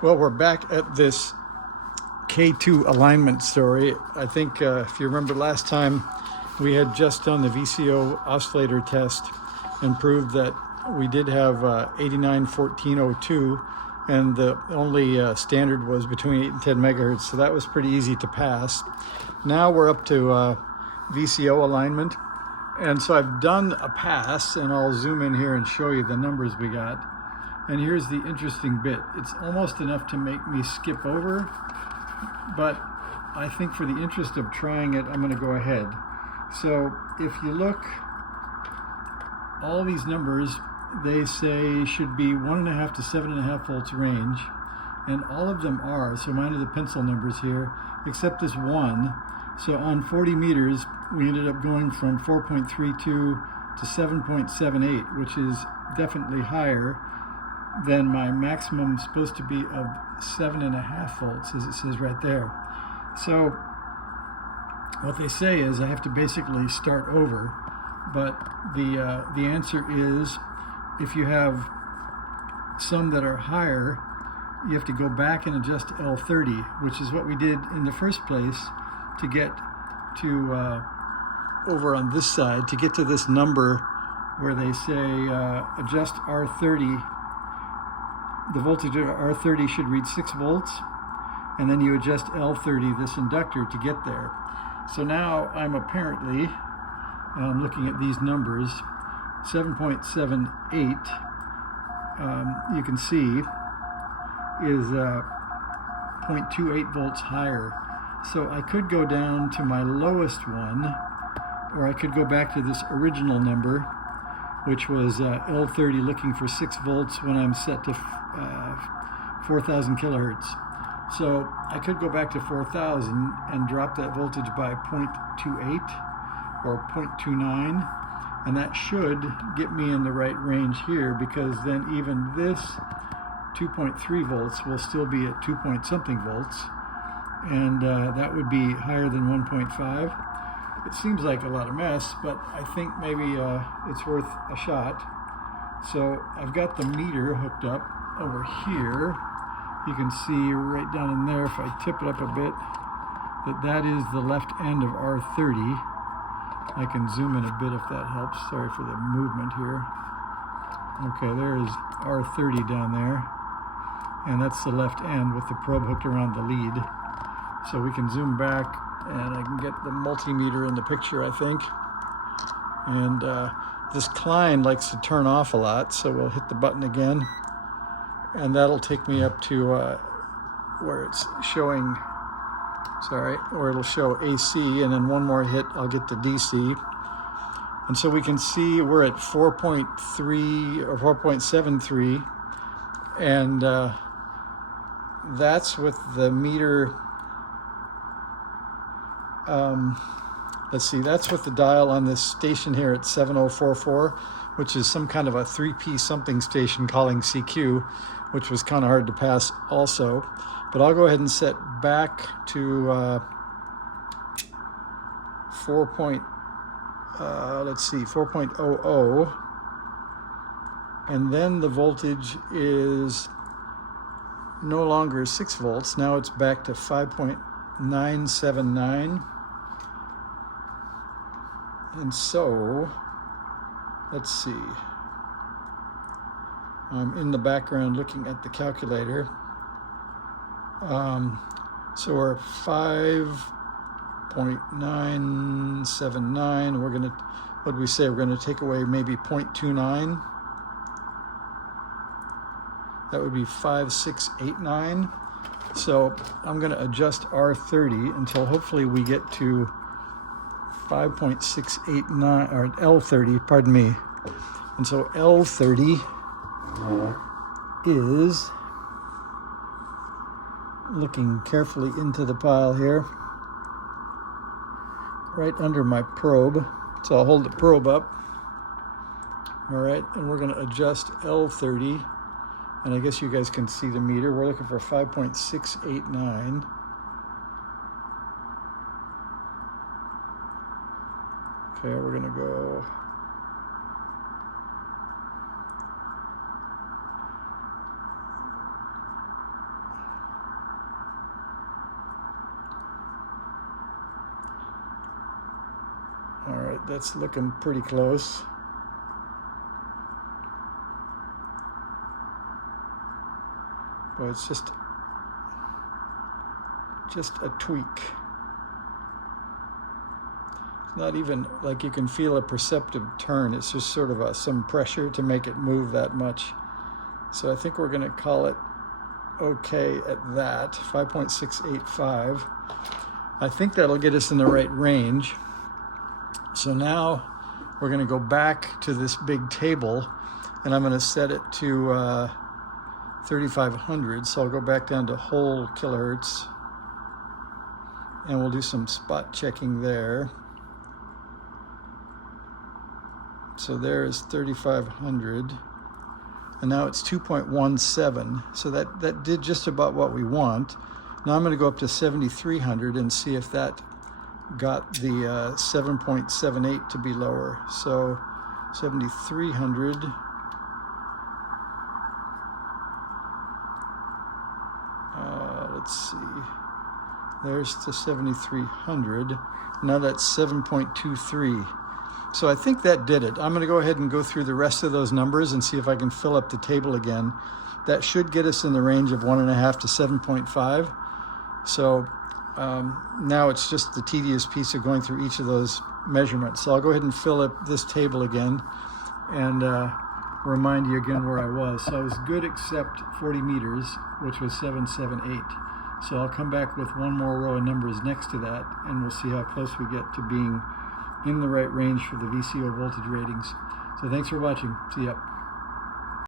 Well, we're back at this K2 alignment story. I think if you remember last time, we had just done the VCO oscillator test and proved that we did have 891402, and the only standard was between 8 and 10 megahertz, so that was pretty easy to pass. Now we're up to VCO alignment, and so I've done a pass, and I'll zoom in here and show you the numbers we got. And here's the interesting bit. It's almost enough to make me skip over, but I think for the interest of trying it, I'm going to go ahead. So if you look, all these numbers, they say should be 1.5 to 7.5 volts range, and all of them are. So mine are the pencil numbers here, except this one. So on 40 meters, we ended up going from 4.32 to 7.78, which is definitely higher than my maximum supposed to be of 7.5 volts, as it says right there. So what they say is I have to basically start over, but the answer is if you have some that are higher, you have to go back and adjust L30, which is what we did in the first place to get to over on this side, to get to this number where they say adjust R30. The voltage of R30 should read 6 volts, and then you adjust L30, this inductor, to get there. So now I'm apparently, looking at these numbers, 7.78, you can see, is 0.28 volts higher. So I could go down to my lowest one, or I could go back to this original number, which was L30 looking for 6 volts when I'm set to 4,000 kilohertz. So I could go back to 4,000 and drop that voltage by 0.28 or 0.29, and that should get me in the right range here, because then even this 2.3 volts will still be at 2 point something volts, and that would be higher than 1.5. It seems like a lot of mess, but I think maybe it's worth a shot. So I've got the meter hooked up over here. You can see right down in there, if I tip it up a bit, that is the left end of R30. I can zoom in a bit if that helps. Sorry for the movement here. Okay, there is R30 down there, and that's the left end with the probe hooked around the lead. So we can zoom back, and I can get the multimeter in the picture, I think. And this Klein likes to turn off a lot, so we'll hit the button again, and that'll take me up to where it's showing, or it'll show AC, and then one more hit, I'll get to DC. And so we can see we're at 4.3 or 4.73, and that's with the meter. Let's see, that's with the dial on this station here at 7044, which is some kind of a 3P something station calling CQ, which was kind of hard to pass also. But I'll go ahead and set back to 4.00, and then the voltage is no longer 6 volts. Now it's back to 5.979. And so, let's see, I'm in the background looking at the calculator. So we're 5.979. We're gonna, what do we say? We're gonna take away maybe 0.29. That would be 5.689. So I'm gonna adjust R30 until hopefully we get to 5.689, or L30, pardon me. And so L30 is, looking carefully into the pile here, right under my probe. So I'll hold the probe up. All right, and we're going to adjust L30. And I guess you guys can see the meter. We're looking for 5.689. Okay, we're going to go right, that's looking pretty close. But it's just a tweak. It's not even like you can feel a perceptive turn. It's just sort of some pressure to make it move that much. So I think we're going to call it okay at that, 5.685. I think that'll get us in the right range. So now we're going to go back to this big table, and I'm going to set it to 3,500. So I'll go back down to whole kilohertz, and we'll do some spot checking there. So there's 3,500, and now it's 2.17. So that did just about what we want. Now I'm going to go up to 7,300 and see if that got the 7.78 to be lower. So 7,300. Let's see. There's the 7,300. Now that's 7.23. So I think that did it. I'm going to go ahead and go through the rest of those numbers and see if I can fill up the table again. That should get us in the range of 1.5 to 7.5. So now it's just the tedious piece of going through each of those measurements. So I'll go ahead and fill up this table again and remind you again where I was. So I was good except 40 meters, which was 778. So I'll come back with one more row of numbers next to that, and we'll see how close we get to being in the right range for the VCO voltage ratings. So thanks for watching. See ya.